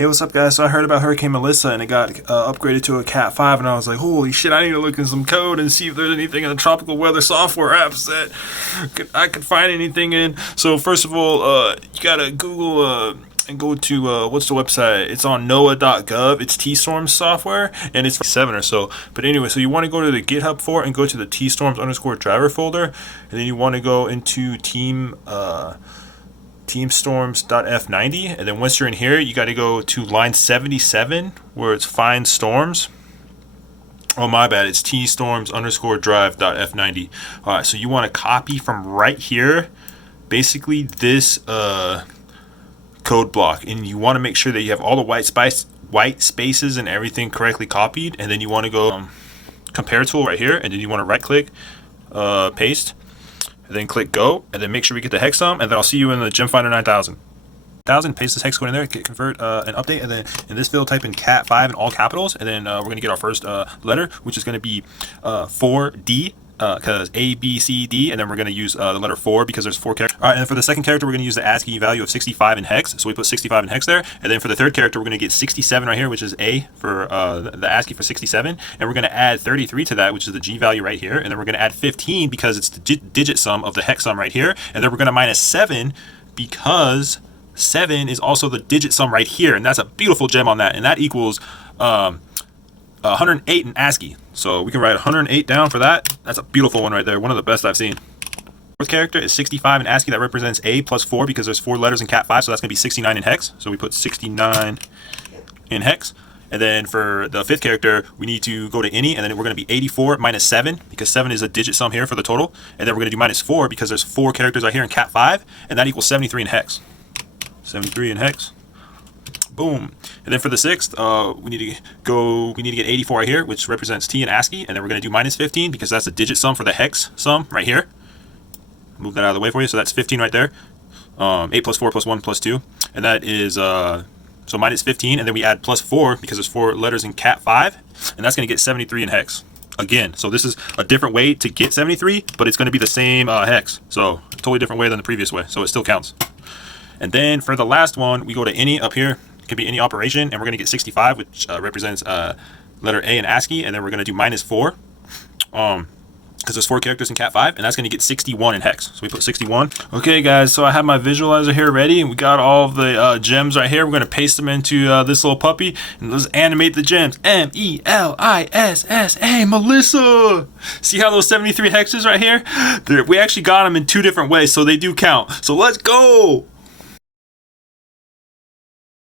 Hey, what's up, guys? So I heard about Hurricane Melissa and it got upgraded to a Cat 5, and I was like, holy shit, I need to look in some code and see if there's anything in the tropical weather software apps that I could find anything in. So first of all, you gotta Google and go to what's the website? It's on NOAA.gov. It's TSTORMS software, and it's 7 or so. But anyway, so you want to go to the GitHub for it and go to the TSTORMS_driver folder, and then you want to go into teamstorms.f90, and then once you're in here, you got to go to line 77 where it's find storms. Oh, my bad, it's tstorms_drive.f90. All right, so you want to copy from right here basically this code block, and you want to make sure that you have all the white spaces and everything correctly copied, and then you want to go compare tool right here, and then you want to right click, paste, and then click go, and then make sure we get the hex sum, and then I'll see you in the GemFinder 9000. Paste this hex code in there, convert and update, and then in this field type in cat 5 in all capitals, and then we're going to get our first letter, which is going to be 4D, because A, B, C, D, and then we're going to use the letter 4 because there's 4 characters. All right, and for the second character, we're going to use the ASCII value of 65 in hex, so we put 65 in hex there, and then for the third character, we're going to get 67 right here, which is A for the ASCII for 67, and we're going to add 33 to that, which is the G value right here, and then we're going to add 15 because it's the digit sum of the hex sum right here, and then we're going to minus 7 because 7 is also the digit sum right here, and that's a beautiful gem on that, and that equals 108 in ASCII. So we can write 108 down for that. That's a beautiful one right there. One of the best I've seen. Fourth character is 65 in ASCII. That represents A plus 4 because there's 4 letters in cat 5. So that's going to be 69 in hex. So we put 69 in hex. And then for the fifth character, we need to go to any, and then we're going to be 84 minus 7 because 7 is a digit sum here for the total. And then we're going to do minus 4 because there's 4 characters right here in cat 5, and that equals 73 in hex. 73 in hex. Boom. And then for the sixth, we need to get 84 right here, which represents T in ASCII, and then we're going to do minus 15 because that's the digit sum for the hex sum right here. Move that out of the way for you. So that's 15 right there. 8 plus 4 plus 1 plus 2, and that is so minus 15, and then we add plus 4 because there's 4 letters in cat 5, and that's going to get 73 in hex. Again, so this is a different way to get 73, but it's going to be the same hex. So totally different way than the previous way, so it still counts. And then for the last one, we go to any up here. Could be any operation, and we're going to get 65, which represents letter A in ASCII, and then we're going to do minus 4 because there's 4 characters in cat 5, and that's going to get 61 in hex. So we put 61. Okay, guys, so I have my visualizer here ready, and we got all of the gems right here. We're going to paste them into this little puppy, and let's animate the gems. M-E-L-I-S-S-A, Melissa. See how those 73 hexes right here? We actually got them in 2 different ways, so they do count. So let's go.